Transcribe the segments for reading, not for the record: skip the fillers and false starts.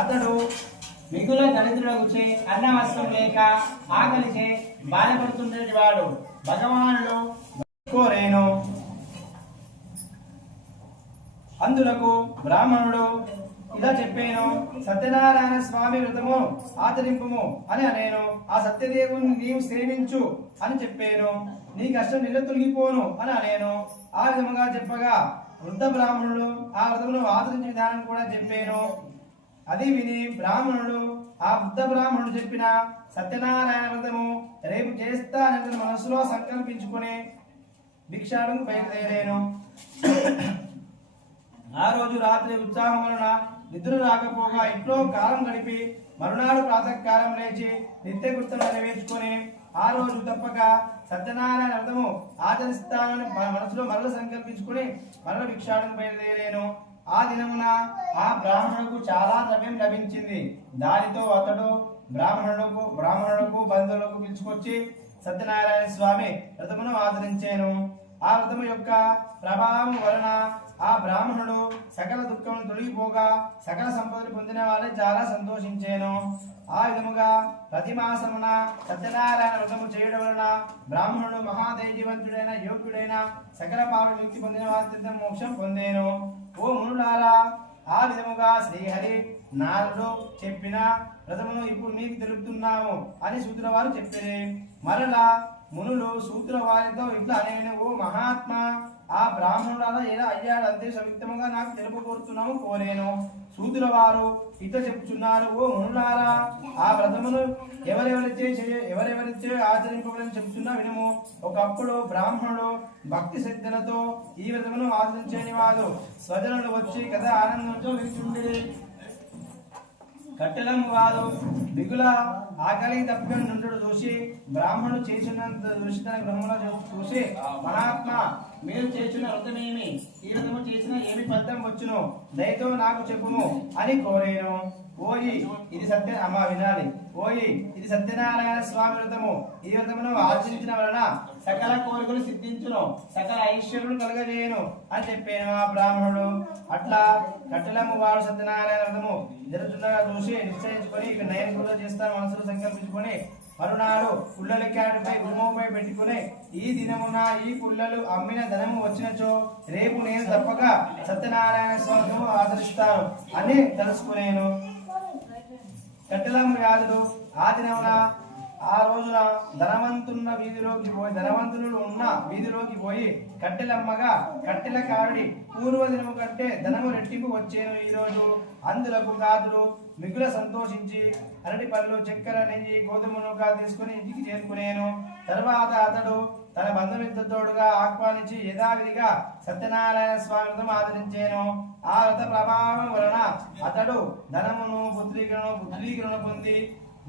అతడు మిగుల దరిద్రులకు అన్నవస్త్రం లేక ఆకలిచే బాధపడుతుండేవాడు. భగవానుడు కోరేను. అందులకు బ్రాహ్మణుడు ఇలా చెప్పాను, సత్యనారాయణ స్వామి వ్రతము ఆచరింపుము అని అనేను. ఆ సత్యదేవుని నీవు సేవించు అని చెప్పాను. నీ కష్టం నిల తొలగిపోను అని అనేను. ఆ విధముగా చెప్పగా వృద్ధ బ్రాహ్మణుడు ఆ వ్రతమును ఆచరించే విధానం కూడా చెప్పాను. అది విని బ్రాహ్మణుడు ఆ వృద్ధ బ్రాహ్మణుడు చెప్పిన సత్యనారాయణ వ్రతము రేపు చేస్తానని మనసులో సంకల్పించుకుని భిక్షాటకు బయలుదేరాను. ఆ రోజు రాత్రి ఉత్సాహం వలన నిద్ర రాకపోగా ఇంట్లో కాలం గడిపి మరునాడు ప్రాతకాలం లేచి నిత్యకృత్యం నెరవేర్చుకొని ఆ రోజు తప్పక సత్యనారాయణ వ్రతము ఆచరిస్తానని మనసులో మరల సంకల్పించుకుని మరల భిక్షాటకు బయలుదేరాను. ఆ దినమున ఆ బ్రాహ్మణులకు చాలా ద్రవ్యం లభించింది. దానితో అతడు బ్రాహ్మణులకు బంధువులకు పిలుచుకొచ్చి సత్యనారాయణ స్వామి వ్రతమును ఆచరించాను. ఆ వ్రతము యొక్క ప్రభావం వలన ఆ బ్రాహ్మణుడు సకల దుఃఖములు తొలగిపోగా సకల సంపదలు పొందిన వారే చాలా సంతోషించాను. ఆ విధముగా ప్రతి మాసమున సత్యనారాయణ వ్రతము చేయడం వలన బ్రాహ్మణుడు మహాధైర్యవంతుడైన యోగ్యుడైన సకల పాప ముక్తి పొందిన వారి మోక్షం పొందేను. ఓ మునులారా, ఆ విధముగా శ్రీహరి నారదుడు చెప్పిన వ్రతమును ఇప్పుడు మీకు తెలుపుతున్నాము అని సూత్ర వారు చెప్పారు. మరలా మునులు సూత్ర వారితో ఇట్లా అనేను, ఓ మహాత్మా, ఆ బ్రాహ్మణుడు అలా ఎలా అయ్యాడు అంతే సంయుక్తముగా నాకు తెలుపకూరుతున్నాము కోరేను. సూతుల వారు ఇట్లా చెప్పుచున్నారు, ఓ మునులారా, ఆ వ్రతమును ఎవరెవరిచే ఆచరింపబడని చెప్తున్నా వినుము. ఒకప్పుడు బ్రాహ్మణుడు భక్తి శ్రద్ధలతో ఈ వ్రతమును ఆచరించేని వాడు స్వజనులు వచ్చి కథ ఆనందంతో వింటుండే. కట్టెలమ్మ వారు మిగుల ఆకలి తప్పిన నుండు చూసి బ్రాహ్మణుడు చేసినంత చూసి తన బ్రహ్మలో చూసి, మహాత్మ, మీరు చేసిన వ్రతమేమి? ఈ వ్రతము చేసిన ఏమి ఫలితం వచ్చును? దయతో నాకు చెప్పుము అని కోరేను. ఓయి ఇది సత్యనారాయణ స్వామి వ్రతము. ఈ వ్రతమును ఆచరించిన వలన సకల కోరికలు సిద్ధించును, సకల ఐశ్వర్యులు కలగజేయను అని చెప్పాను ఆ బ్రాహ్మణుడు. అట్లా కట్టెలమ్మ వాడు సత్యనారాయణ వ్రతము జరుగుతుండగా చూసి నిశ్చయించుకొని ఇక నయం కూడా చేస్తాను మనసులో సంకల్పించుకొని మరునాడు పుల్లల క్యాటుపై గుమ్మంపై పెట్టుకుని, ఈ దినమున ఈ పుల్లలు అమ్మిన ధనము వచ్చినచో రేపు నేను తప్పక సత్యనారాయణ స్వామి ఆచరిస్తాను అని తెలుసుకునేను. కట్టెలమ్మ వ్యాధుడు ఆ దినమున ఆ రోజున ధనవంతులు ఉన్న వీధిలోకి పోయి కట్టెలమ్మగా కట్టెల కారుడి పూర్వ దినము కంటే ధనము రెట్టింపు వచ్చేను. ఈ రోజు అందులకు కాదుడు మిగుల సంతోషించి అరటి పళ్ళు, చక్కెర, నెయ్యి, గోధుమ నూక తీసుకుని ఇంటికి చేరుకునేను. తర్వాత అతడు తన బంధుమిత్రుతోడుగా ఆహ్వానించి యథావిధిగా సత్యనారాయణ స్వామి వ్రతం ఆచరించాను. ఆ వ్రత ప్రభావం వలన అతడు ధనమును పుత్రీకరణ పొంది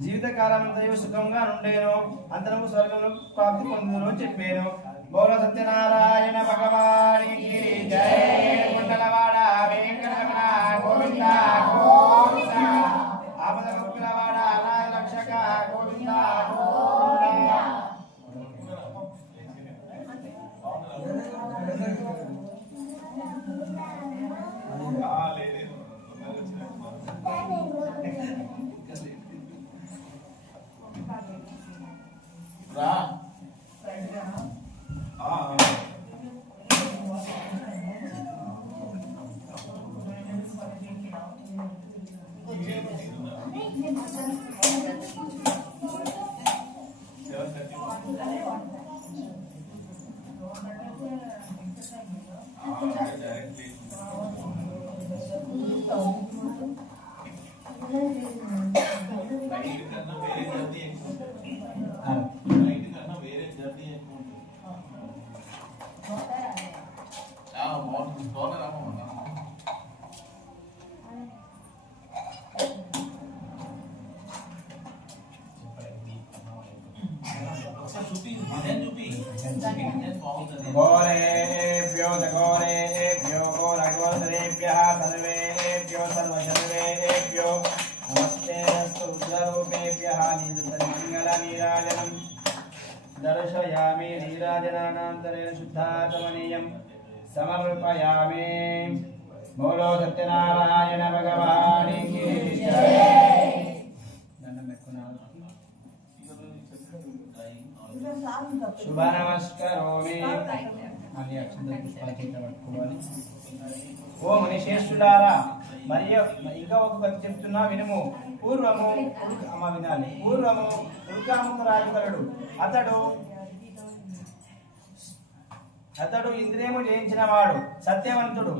జీవితకాలమంతయు సుఖంగా నుండేను. అంతరము స్వర్గంలో ప్రాప్తి పొందును చెప్పాను. బోల సత్యనారాయణ భగవానికి జై. కుండలవాడ వెంకటరమణ గోవింద గోవింద. ఆపద ముక్కులవాడ అనాథ రక్షక గోవింద గోవింద. घोरेभ्यो घोरेभ्यो घोरघोरेभ्यः सर्वेभ्यो सर्वसर्वेभ्यो नमस्ते रुद्ररूपेभ्यः नीलमङ्गलनीराजनं दर्शयामि. नीराजनानन्तरेण शुद्धाचमनीयं समर्पयामि. बोलो सत्यनारायण भगवान् की जय. శుభ నమస్కారోమి. మళ్ళీ అక్షంతలు పుష్పాలు చేత పట్టుకోవాలి. ఓ మనిషేష్ఠుడారా, మరియు ఇంకా ఒక కథ చెప్తున్నా వినుము. పూర్వము వినాలి. పూర్వము ఉల్కాముఖ రాజుకరుడు. అతడు ఇంద్రియము జయించిన వాడు, సత్యవంతుడు.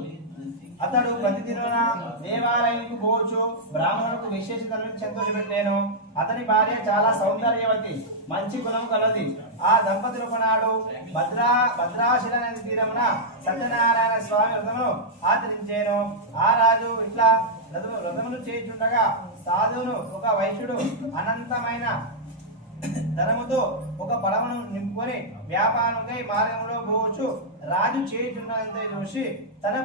అతడు ప్రతిదిన దేవాలయంకు పోవచ్చు బ్రాహ్మణులకు విశేషతను సంతోషపెట్టాను. అతని భార్య చాలా సౌందర్యవతి, మంచి గుణం కలది. ఆ దంపతులు కొనాడు భద్రాశిల నది తీరమున సత్యనారాయణ స్వామి వ్రతమును ఆచరించాను. ఆ రాజు ఇట్లా వ్రతములు చేయుచుండగా సాధువును ఒక వైశ్యుడు అనంతమైన ధనముతో ఒక పడవను నింపుకొని వ్యాపారంకై మార్గంలో పోవచ్చు రాజు చేయుచున్నదంతా చూసి తన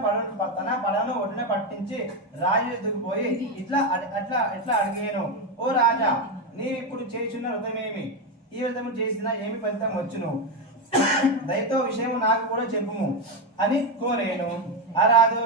పడవను ఒడిన పట్టించి రాజు ఎదుగు పోయి ఇట్లా అడిగాను, ఓ రాజా, నీవిప్పుడు చేయుచున్న వ్రతమేమి? ఈ వ్రతము చేసిన ఏమి ఫలితం వచ్చును? దయతో విషయం నాకు కూడా చెప్పుము అని కోరేను. ఆ రాజు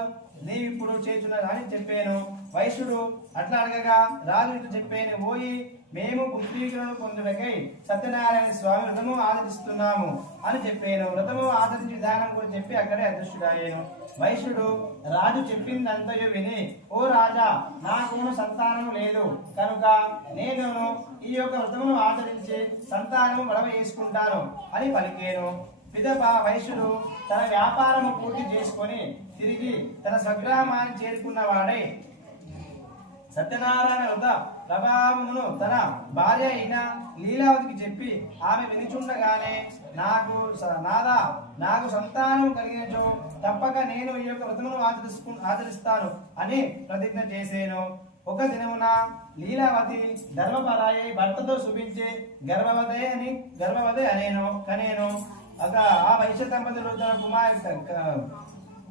నీవిప్పుడు చేయుచున్నది అని చెప్పాను. వైశ్యుడు అట్లా అడగగా రాజు ఇట్లా చెప్పాను, పోయి మేము పుత్రీకులను పొందుటకై సత్యనారాయణ స్వామి వ్రతము ఆచరిస్తున్నాము అని చెప్పాను. వ్రతము ఆచరించే విధానం కూడా చెప్పి అక్కడే అదృష్టుడాయను. వైశ్యుడు రాజు చెప్పిందంతయు విని, ఓ రాజా, నాకు సంతానము లేదు కనుక నేను ఈ యొక్క వ్రతమును ఆచరించి సంతానము వడవ చేసుకుంటాను అని పలికేను. పిదప వైశ్యుడు తన వ్యాపారము పూర్తి చేసుకొని తిరిగి తన స్వగ్రామాన్ని చేరుకున్న వాడై సత్యనారాయణ వ్రత ప్రభావమును తన భార్య అయిన లీలావతికి చెప్పి ఆమె వినిచుండగానే నాకు సంతానం కలిగినచో తప్పక నేను ఈ యొక్క వ్రతమును ఆచరిస్తాను అని ప్రతిజ్ఞ చేసేను. ఒక దినమున లీలావతి ధర్మపరాయి భర్తతో శుభించి గర్భవతి కనేను. ఆ వైశ్య దంపతులు తన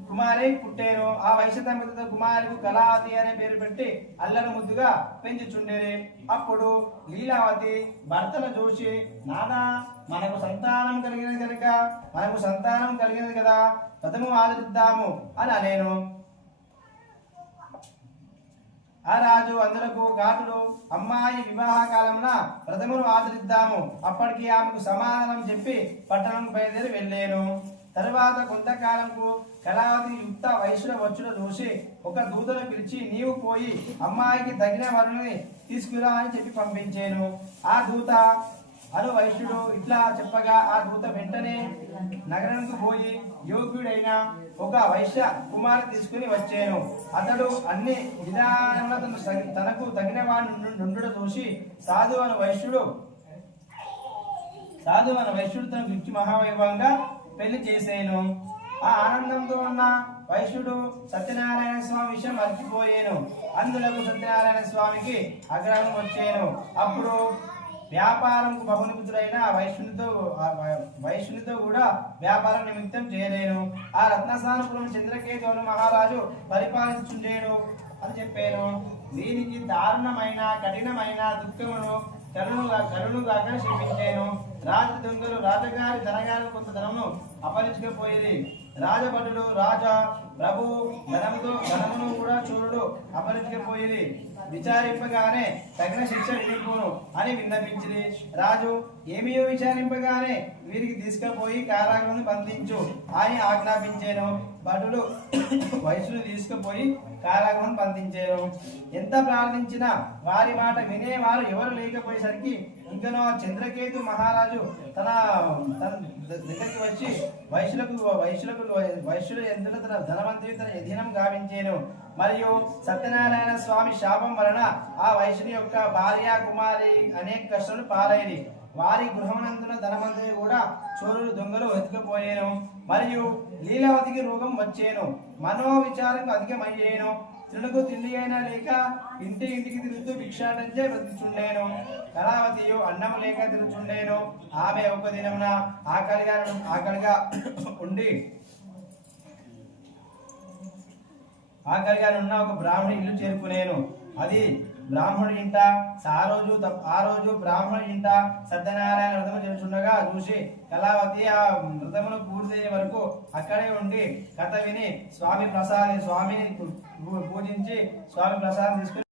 కుమారి పుట్టేను. ఆ వైశ్య దంపతుల కుమారికి కళావతి అనే పేరు పెట్టి అల్లరి ముద్దుగా పెంచుచుండేది. అప్పుడు లీలావతి భర్తను చూసి, నాదా, మనకు సంతానం కలిగినది కదా, వ్రతము ఆచరిద్దాము అని అనేను. ఆ రాజు అందరకు ఘాటులు, అమ్మాయి వివాహ కాలమున వ్రతమును ఆచరిద్దాము. అప్పటికి ఆమెకు సమాధానం చెప్పి పట్టణం బయలుదేరి వెళ్ళాను. తరువాత కొంతకాలంకు కళావతి యుక్త వైశ్యుల వచ్చును చూసి ఒక దూతను పిలిచి, నీవు పోయి అమ్మాయికి తగిన వరుని తీసుకురా అని చెప్పి పంపించాను. ఆ దూత అను వైశ్యుడు ఇట్లా చెప్పగా ఆ దూత వెంటనే నగరానికి పోయి యోగ్యుడైన ఒక వైశ్య కుమారుని తీసుకుని వచ్చాను. అతడు అన్ని విధానంలో తనకు తగిన వాడు నుండు చూసి సాధు అను వైశ్యుడు తన గురించి మహావైభవంగా పెళ్లి చేసేను. ఆ ఆనందంతో ఉన్న వైశ్యుడు సత్యనారాయణ స్వామి విషయం మర్చిపోయాను. అందులో సత్యనారాయణ స్వామికి ఆగ్రహం వచ్చాను. అప్పుడు వ్యాపారంకు బహునిపుతుడైన వైశ్యునితో కూడా వ్యాపారం నిమిత్తం చేయలేను. ఆ రత్నసానపురం చంద్రకేతువును మహారాజు పరిపాలించుండేను అని చెప్పాను. దీనికి దారుణమైన కఠినమైన దుఃఖమును కరుణుగాక శపించాను. రాత్రి దొంగలు రాజగారి ధనగారు కొంత ధనమును అపహరించకపోయేది. రాజభటులు రాజా ప్రభు ధనమును కూడా చూరుడు అపహరించకపోయేది. విచారింపగానే తగిన శిక్ష విధింపును అని విన్నపించింది. రాజు ఏమియో విచారింపగానే వీరికి తీసుకుపోయి కారాగృహం బంధించు అని ఆజ్ఞాపించాను. భటులు వయసును తీసుకుపోయి కారాగృహం బంధించారు. ఎంత ప్రార్థించినా వారి మాట వినేవారు ఎవరు లేకపోయేసరికి ఇంకనో చంద్రకేతు మహారాజు తన దగ్గరికి వచ్చి వైశ్యులు ఎందుకు తన ధనవంతులు తన అధీనం గావించాను. మరియు సత్యనారాయణ స్వామి శాపం వలన ఆ వైశ్యుని యొక్క భార్య కుమారి అనేక కష్టాలు పాలైనవి. వారి గృహమునందున ధనవంతులు కూడా చోరులు దొంగలు ఎత్తుకుపోయాను. మరియు లీలావతికి రోగం వచ్చేను. మనోవిచారం అధికమయ్యేను. తినకు తిండి అయినా లేక ఇంటికి తిరుగుతూ భిక్షాటంచే బ్రతిచుండేను. కళావతియు అన్నము లేక తిరుగుచుండేను. ఆమె ఒక దినమున ఆకలిగా ఉన్న ఒక బ్రాహ్మణి ఇల్లు చేరుకునేను. అది బ్రాహ్మణుడి ఇంట. ఆ రోజు బ్రాహ్మణుడి ఇంట సత్యనారాయణ వ్రతము చేస్తుండగా చూసి కళావతి ఆ వ్రతమును పూర్తయ్యే వరకు అక్కడే ఉండి కథ విని స్వామిని పూజించి స్వామి ప్రసాదం తీసుకుని